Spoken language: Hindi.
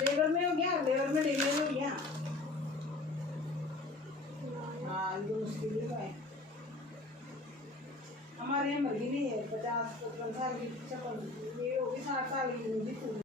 लेबर में हो गया, लेबर में डिलीवर हो गया। हाँ ये मुश्किल है। हमारे यहाँ मर्गी नहीं है, 50-55 साल की, ये होगी 60 साल की।